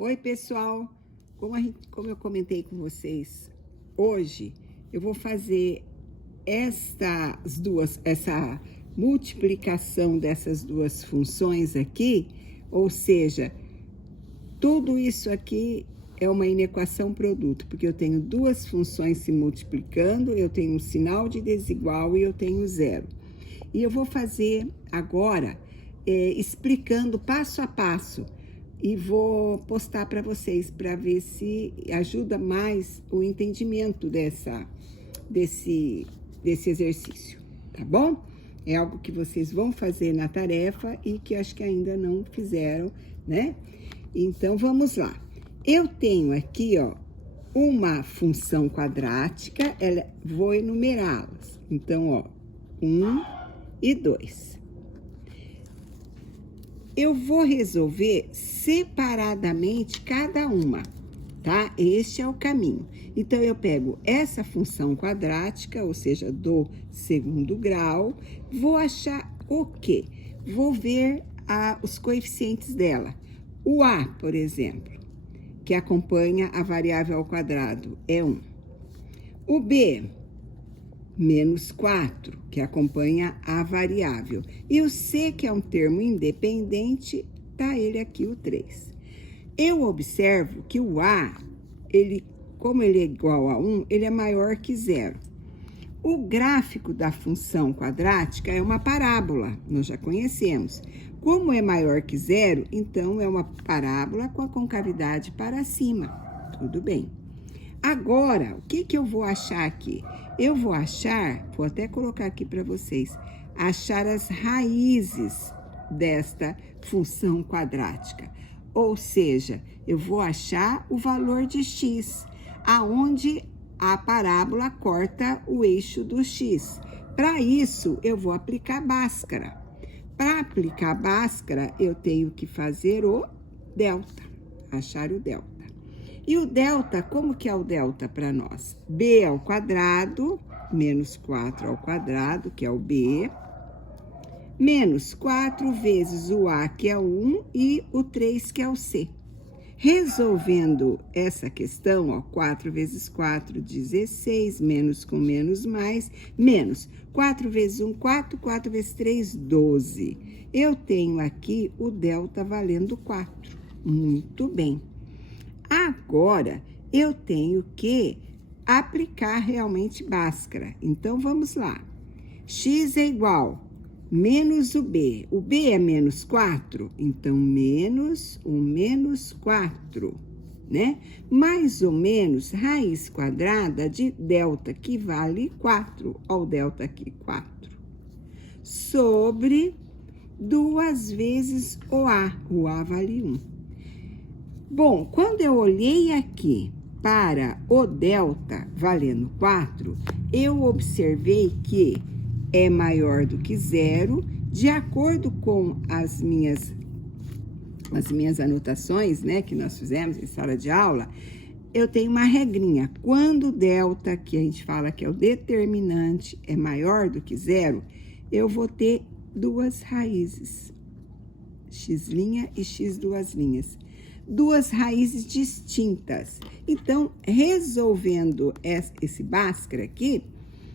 Oi, pessoal! Como eu comentei com vocês, hoje eu vou fazer essa multiplicação dessas duas funções aqui, ou seja, tudo isso aqui é uma inequação produto, porque eu tenho duas funções se multiplicando, eu tenho um sinal de desigual e eu tenho zero. E eu vou fazer agora explicando passo a passo e vou postar para vocês para ver se ajuda mais o entendimento desse exercício, tá bom? É algo que vocês vão fazer na tarefa e que acho que ainda não fizeram, né? Então, vamos lá. Eu tenho aqui, ó, uma função quadrática, vou enumerá-las. Então, ó, 1 e 2. Eu vou resolver separadamente cada uma, tá? Este é o caminho. Então, eu pego essa função quadrática, ou seja, do segundo grau, vou achar o quê? Vou ver os coeficientes dela. O A, por exemplo, que acompanha a variável ao quadrado, é 1. O B, menos 4, que acompanha a variável. E o C, que é um termo independente, tá ele aqui, o 3. Eu observo que o A, como ele é igual a 1, ele é maior que 0. O gráfico da função quadrática é uma parábola, nós já conhecemos. Como é maior que 0, então é uma parábola com a concavidade para cima. Tudo bem. Agora, o que eu vou achar aqui? Eu vou até colocar aqui para vocês, achar as raízes desta função quadrática. Ou seja, eu vou achar o valor de x, aonde a parábola corta o eixo do x. Para isso, eu vou aplicar Bhaskara. Para aplicar Bhaskara, eu tenho que fazer o delta, achar o delta. E o delta, como que é o delta para nós? B ao quadrado, menos 4 ao quadrado, que é o B, menos 4 vezes o A, que é o 1, e o 3, que é o C. Resolvendo essa questão, ó, 4 vezes 4, 16, menos com menos mais, menos 4 vezes 1, 4, 4 vezes 3, 12. Eu tenho aqui o delta valendo 4. Muito bem. Agora, eu tenho que aplicar realmente Bhaskara. Então, vamos lá. X é igual menos o B. O B é menos 4, então menos o menos 4, né? Mais ou menos raiz quadrada de delta, que vale 4. Olha o delta aqui, 4. Sobre 2 vezes o A vale 1. Bom, quando eu olhei aqui para o delta valendo 4, eu observei que é maior do que 0, de acordo com as minhas anotações, né, que nós fizemos em sala de aula. Eu tenho uma regrinha. Quando o delta, que a gente fala que é o determinante, é maior do que 0, eu vou ter duas raízes, x' e x duas linhas. Duas raízes distintas. Então, resolvendo esse Bhaskara aqui,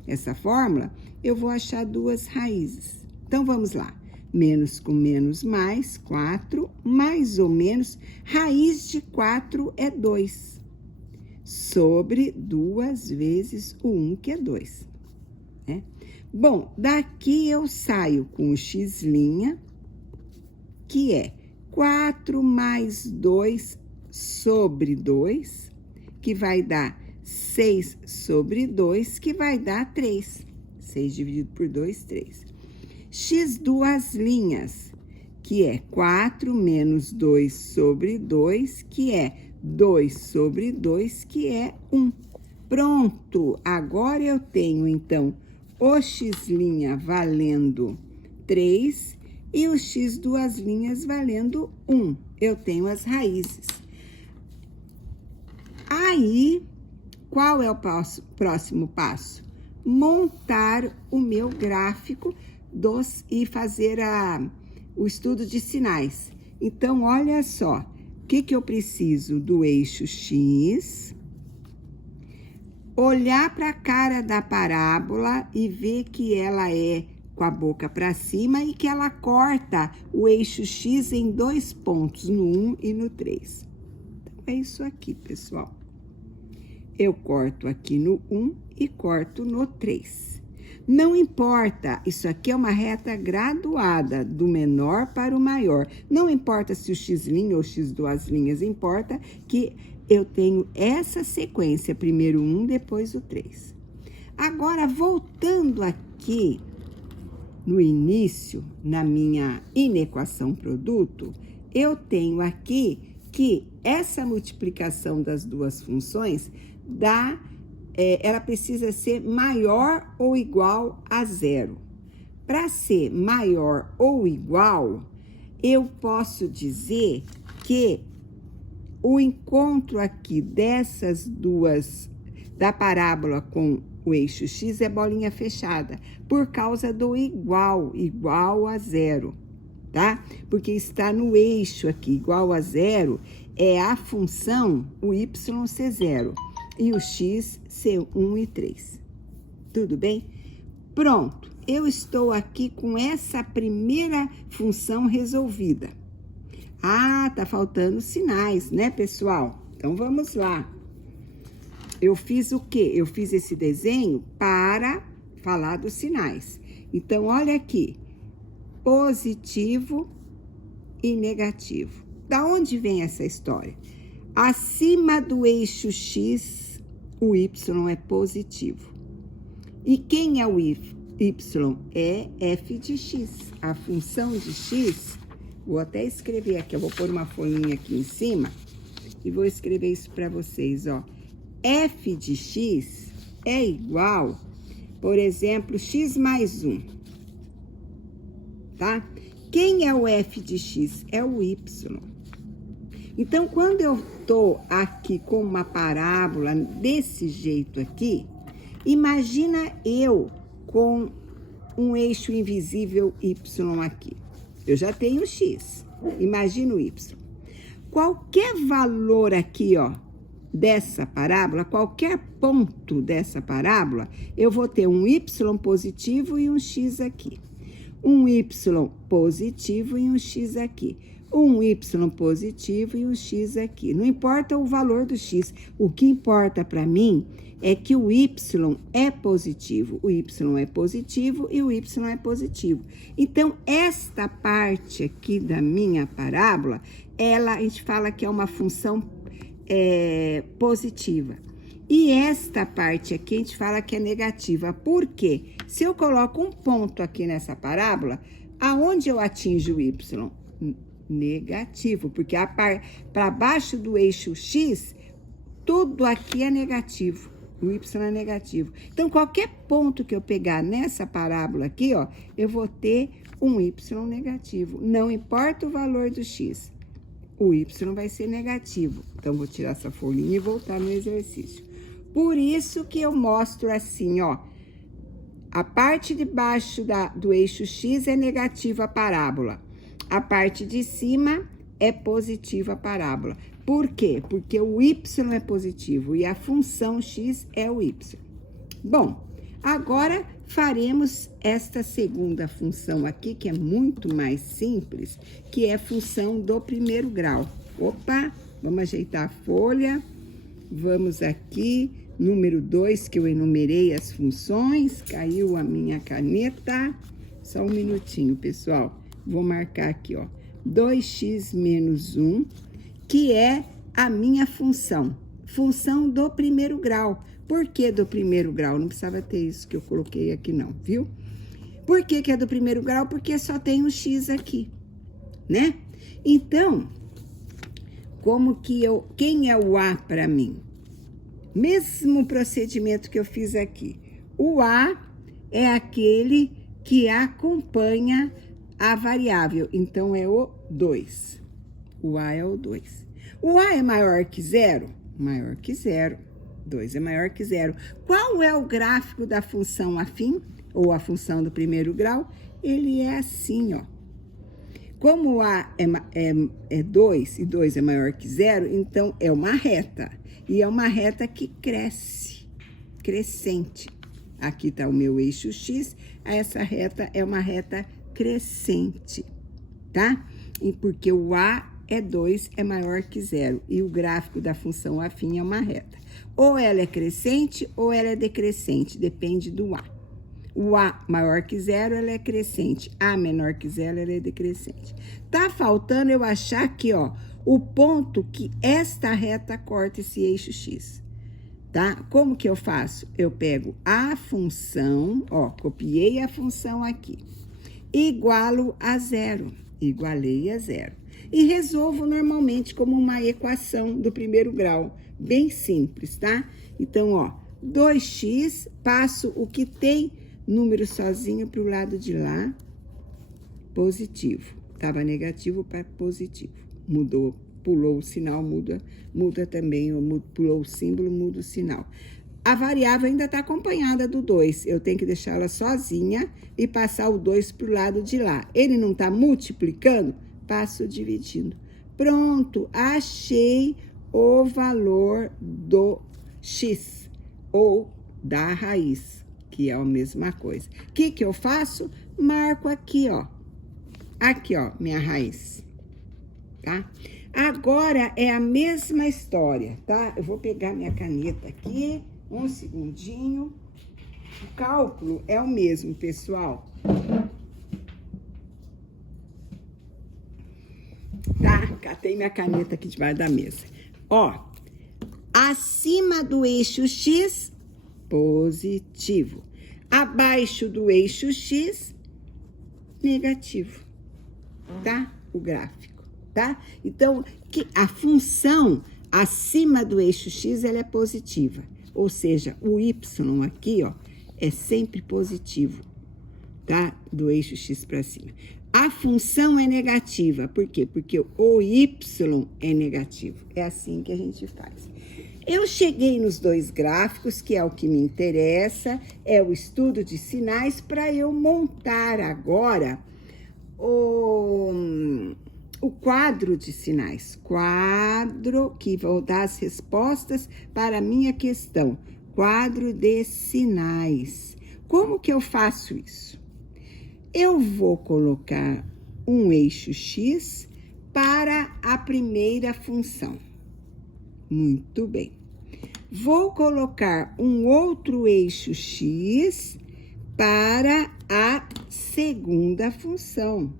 essa fórmula, eu vou achar duas raízes. Então, vamos lá. Menos com menos mais, 4, mais ou menos, raiz de 4 é 2. Sobre 2 vezes o 1, que é 2. Né? Bom, daqui eu saio com o x', que é 4 mais 2 sobre 2, que vai dar 6 sobre 2, que vai dar 3. 6 dividido por 2, 3. X duas linhas, que é 4 menos 2 sobre 2, que é 2 sobre 2, que é 1. Pronto! Agora eu tenho, então, o x' valendo 3 e o x duas linhas valendo 1. Eu tenho as raízes. Aí, qual é o próximo passo? Montar o meu gráfico e fazer o estudo de sinais. Então, olha só, O que eu preciso? Do eixo X, olhar para a cara da parábola e ver que ela é com a boca para cima e que ela corta o eixo X em 2 pontos, no 1 e no 3. Então, é isso aqui, pessoal. Eu corto aqui no 1 e corto no 3. Não importa, isso aqui é uma reta graduada, do menor para o maior. Não importa se o X' ou X duas linhas, importa que eu tenho essa sequência, primeiro 1, depois o 3. Agora, voltando aqui no início, na minha inequação produto, eu tenho aqui que essa multiplicação das duas funções ela precisa ser maior ou igual a 0. Para ser maior ou igual, eu posso dizer que o encontro aqui dessas duas, da parábola com o eixo X é bolinha fechada, por causa do igual a 0, tá? Porque está no eixo aqui, igual a 0, é a função, o y ser 0, e o x ser 1 e 3. Tudo bem? Pronto, eu estou aqui com essa primeira função resolvida. Ah, tá faltando sinais, né, pessoal? Então, vamos lá. Eu fiz o quê? Eu fiz esse desenho para falar dos sinais. Então, olha aqui. Positivo e negativo. Da onde vem essa história? Acima do eixo X, o Y é positivo. E quem é o Y? É f de X. A função de X, vou até escrever aqui, eu vou pôr uma folhinha aqui em cima e vou escrever isso para vocês, ó. F de X é igual, por exemplo, X mais 1, tá? Quem é o F de X? É o Y. Então, quando eu tô aqui com uma parábola desse jeito aqui, imagina eu com um eixo invisível Y aqui. Eu já tenho X, imagina o Y. Qualquer valor aqui, ó, dessa parábola, qualquer ponto dessa parábola, eu vou ter um Y positivo e um X aqui. Um Y positivo e um X aqui. Um Y positivo e um X aqui. Não importa o valor do X, o que importa para mim é que o Y é positivo. O Y é positivo e o Y é positivo. Então, esta parte aqui da minha parábola, a gente fala que é uma função positiva. E esta parte aqui a gente fala que é negativa. Por quê? Se eu coloco um ponto aqui nessa parábola, aonde eu atinjo o Y? Negativo, porque para baixo do eixo X, tudo aqui é negativo. O Y é negativo. Então, qualquer ponto que eu pegar nessa parábola aqui, ó, eu vou ter um Y negativo. Não importa o valor do X. O Y vai ser negativo. Então, vou tirar essa folhinha e voltar no exercício. Por isso que eu mostro assim, ó. A parte de baixo do eixo X é negativa a parábola. A parte de cima é positiva a parábola. Por quê? Porque o Y é positivo e a função X é o Y. Bom, agora faremos esta segunda função aqui, que é muito mais simples, que é a função do primeiro grau. Opa, vamos ajeitar a folha. Vamos aqui, número 2, que eu enumerei as funções. Caiu a minha caneta. Só um minutinho, pessoal. Vou marcar aqui, ó, 2x menos 1, que é a minha função do primeiro grau. Por que do primeiro grau? Não precisava ter isso que eu coloquei aqui não, viu? Por que é do primeiro grau? Porque só tem o x aqui, né? Então, quem é o A para mim? Mesmo procedimento que eu fiz aqui. O A é aquele que acompanha a variável, então é o 2. O A é o 2. O A é maior que 0? Maior que 0. 2 é maior que 0. Qual é o gráfico da função afim, ou a função do primeiro grau? Ele é assim, ó. Como A é 2 e 2 é maior que 0, então é uma reta. E é uma reta que cresce, crescente. Aqui está o meu eixo X, essa reta é uma reta crescente, tá? E porque o A é 2 é maior que 0 e o gráfico da função afim é uma reta. Ou ela é crescente ou ela é decrescente, depende do A. O A maior que 0, ela é crescente. A menor que 0, ela é decrescente. Tá faltando eu achar aqui, ó, o ponto que esta reta corta esse eixo X, tá? Como que eu faço? Eu pego a função, ó, copiei a função aqui, igualo a 0, igualei a 0. E resolvo normalmente como uma equação do primeiro grau, bem simples, tá? Então, ó, 2x, passo o que tem número sozinho para o lado de lá, positivo. Estava negativo para positivo. Mudou, pulou o sinal, muda também, pulou o símbolo, muda o sinal. A variável ainda está acompanhada do 2. Eu tenho que deixá-la sozinha e passar o 2 para o lado de lá. Ele não está multiplicando? Passo dividindo. Pronto, achei o valor do x, ou da raiz, que é a mesma coisa. O que eu faço? Marco aqui, ó. Aqui, ó, minha raiz, tá? Agora é a mesma história, tá? Eu vou pegar minha caneta aqui, um segundinho. O cálculo é o mesmo, pessoal. Tá? Catei minha caneta aqui debaixo da mesa. Ó, acima do eixo X, positivo. Abaixo do eixo X, negativo, tá? O gráfico, tá? Então, a função acima do eixo X, ela é positiva. Ou seja, o Y aqui, ó, é sempre positivo, tá? Do eixo X para cima. A função é negativa. Por quê? Porque o Y é negativo. É assim que a gente faz. Eu cheguei nos dois gráficos, que é o que me interessa, é o estudo de sinais, para eu montar agora o quadro de sinais. Quadro que vou dar as respostas para a minha questão. Quadro de sinais. Como que eu faço isso? Eu vou colocar um eixo X para a primeira função. Muito bem. Vou colocar um outro eixo X para a segunda função.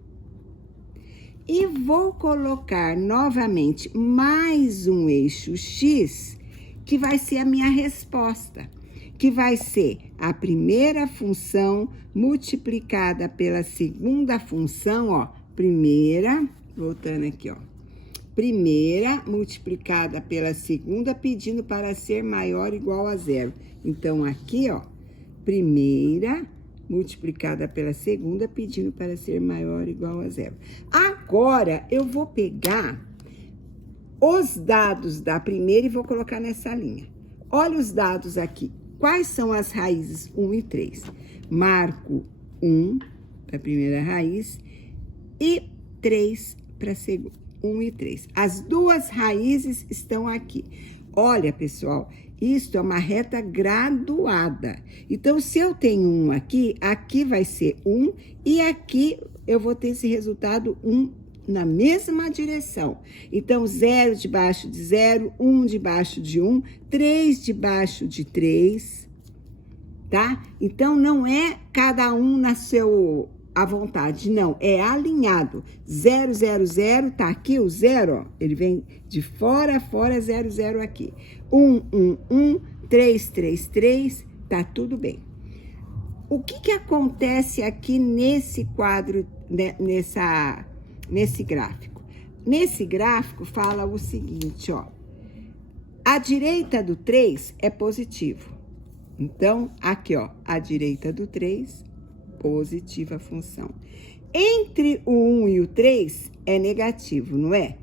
E vou colocar novamente mais um eixo X, que vai ser a minha resposta, que vai ser a primeira função multiplicada pela segunda função, ó, primeira, voltando aqui, ó, primeira multiplicada pela segunda, pedindo para ser maior ou igual a 0. Então, aqui, ó, primeira multiplicada pela segunda, pedindo para ser maior ou igual a 0. Agora, eu vou pegar os dados da primeira e vou colocar nessa linha. Olha os dados aqui. Quais são as raízes 1 e 3? Marco 1 para a primeira raiz e 3 para a segunda. 1 e 3. As duas raízes estão aqui. Olha, pessoal, isto é uma reta graduada. Então, se eu tenho 1 aqui, aqui vai ser 1 e aqui eu vou ter esse resultado 1 na mesma direção. Então, 0 debaixo de 0, 1 debaixo de 1, 3 debaixo de 3, tá? Então, não é cada um na seu à vontade, não, é alinhado. 0, 0, 0, tá aqui o 0, ó, ele vem de fora a fora, 0, 0 aqui. 1, 1, 1, 3, 3, 3, tá tudo bem. O que acontece aqui nesse quadro, né, nesse gráfico? Nesse gráfico fala o seguinte, ó, a direita do 3 é positivo. Então, aqui, ó, a direita do 3, positiva a função. Entre o 1 e o 3 é negativo, não é?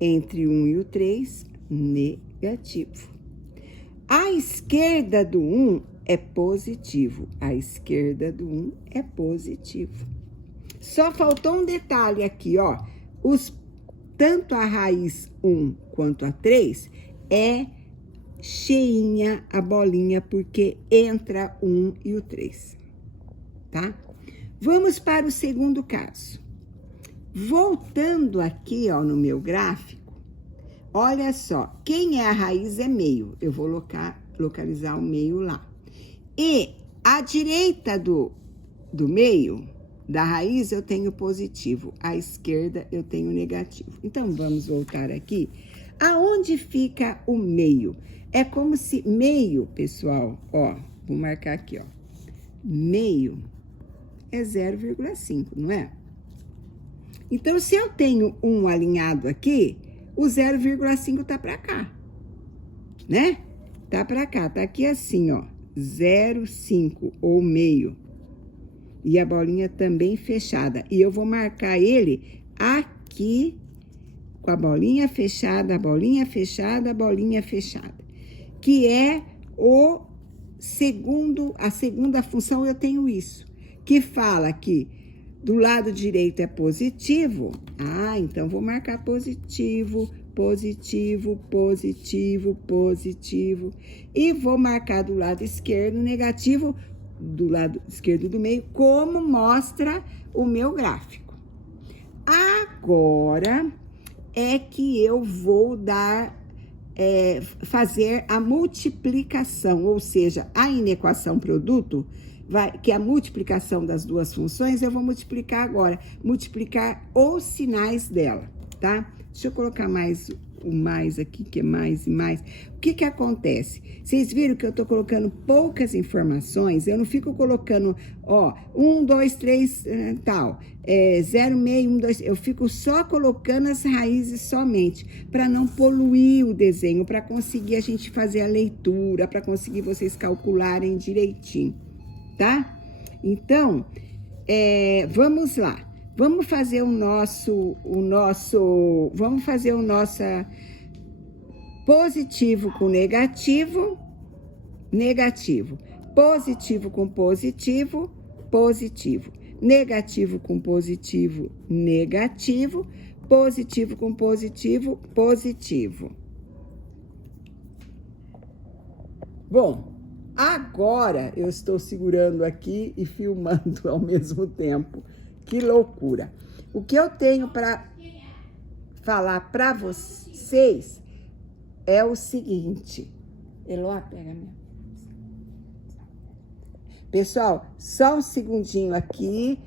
Entre o 1 e o 3, negativo. A esquerda do 1 é positivo. A esquerda do 1 é positivo. Só faltou um detalhe aqui, ó. Tanto a raiz 1 quanto a 3 é cheinha a bolinha, porque entra 1 e o 3, tá? Vamos para o segundo caso. Voltando aqui, ó, no meu gráfico, olha só, quem é a raiz é meio. Eu vou localizar o meio lá. E à direita do meio, da raiz, eu tenho positivo. À esquerda, eu tenho negativo. Então, vamos voltar aqui. Aonde fica o meio? É como se meio, pessoal, ó, vou marcar aqui, ó. Meio é 0,5, não é? Então, se eu tenho um alinhado aqui, o 0,5 tá para cá, né? Tá para cá, tá aqui assim, ó, 0,5 ou meio. E a bolinha também fechada. E eu vou marcar ele aqui com a bolinha fechada, a bolinha fechada, a bolinha fechada. Que é a segunda função, eu tenho isso. Que fala que do lado direito é positivo. Ah, então vou marcar positivo, positivo, positivo, positivo. E vou marcar do lado esquerdo negativo, do lado esquerdo do meio, como mostra o meu gráfico. Agora é que eu vou fazer a multiplicação, ou seja, a inequação produto, que é a multiplicação das duas funções, eu vou multiplicar agora, multiplicar os sinais dela, tá? Deixa eu colocar mais o mais aqui, que é mais e mais. O que que acontece? Vocês viram que eu tô colocando poucas informações, eu não fico colocando, ó, 1, 2, 3, tal, 0, meio, 1, 2, eu fico só colocando as raízes somente, para não poluir o desenho, para conseguir a gente fazer a leitura, para conseguir vocês calcularem direitinho, tá? Então, vamos lá. Vamos fazer vamos fazer o nosso positivo com negativo, negativo. Positivo com positivo, positivo. Negativo com positivo, negativo. Positivo com positivo, positivo. Bom, agora eu estou segurando aqui e filmando ao mesmo tempo. Que loucura! O que eu tenho para falar para vocês é o seguinte. Eloá, pega a minha. Pessoal, só um segundinho aqui.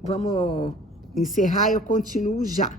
Vamos encerrar e eu continuo já.